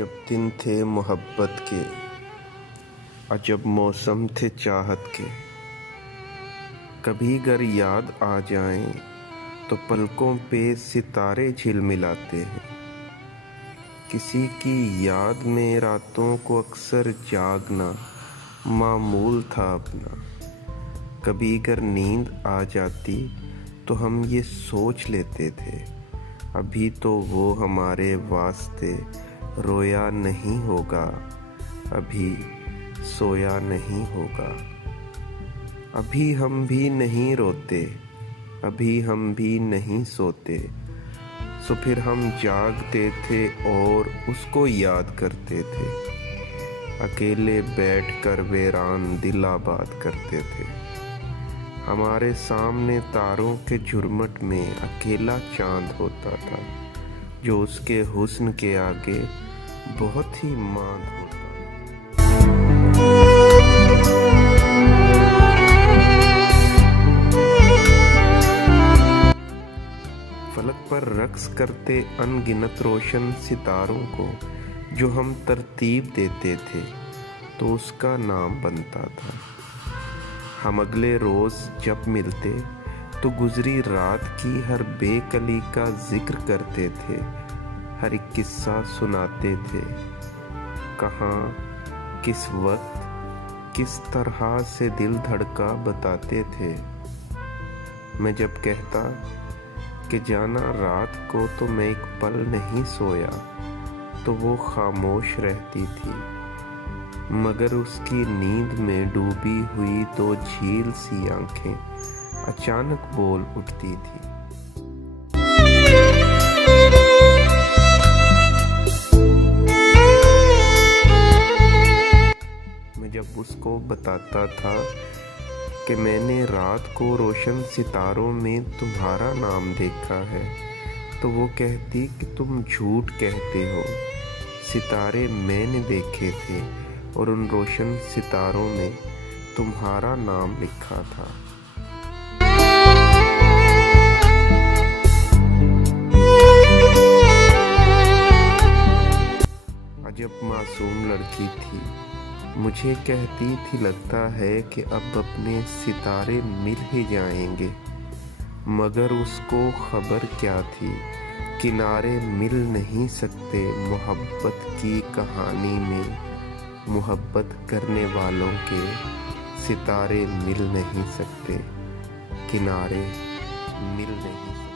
अजब दिन थे मोहब्बत के, अजब मौसम थे चाहत के। कभी गर याद आ जाएं तो पलकों पे सितारे झिलमिलाते हैं। किसी की याद में रातों को अक्सर जागना मामूल था अपना। कभी गर नींद आ जाती तो हम ये सोच लेते थे, अभी तो वो हमारे वास्ते रोया नहीं होगा, अभी सोया नहीं होगा। अभी हम भी नहीं रोते, अभी हम भी नहीं सोते, सो फिर हम जागते थे और उसको याद करते थे। अकेले बैठकर वीरान दिल आबाद करते थे। हमारे सामने तारों के झुरमुट में अकेला चांद होता था, जो उसके हुस्न के आगे बहुत ही मांद होता। फलक पर रक्स करते अनगिनत रोशन सितारों को जो हम तरतीब देते थे तो उसका नाम बनता था। हम अगले रोज जब मिलते तो गुजरी रात की हर बेकली का जिक्र करते थे, हर एक किस्सा सुनाते थे। कहाँ, किस वक्त, किस तरह से दिल धड़का बताते थे। मैं जब कहता कि जाना रात को तो मैं एक पल नहीं सोया, तो वो खामोश रहती थी, मगर उसकी नींद में डूबी हुई दो झील सी आंखें अचानक बोल उठती थी। मैं जब उसको बताता था कि मैंने रात को रोशन सितारों में तुम्हारा नाम देखा है, तो वो कहती कि तुम झूठ कहते हो, सितारे मैंने देखे थे और उन रोशन सितारों में तुम्हारा नाम लिखा था। अजब मासूम लड़की थी, मुझे कहती थी लगता है कि अब अपने सितारे मिल ही जाएंगे, मगर उसको खबर क्या थी, किनारे मिल नहीं सकते मोहब्बत की कहानी में। मोहब्बत करने वालों के सितारे मिल नहीं सकते, किनारे मिल नहीं सकते।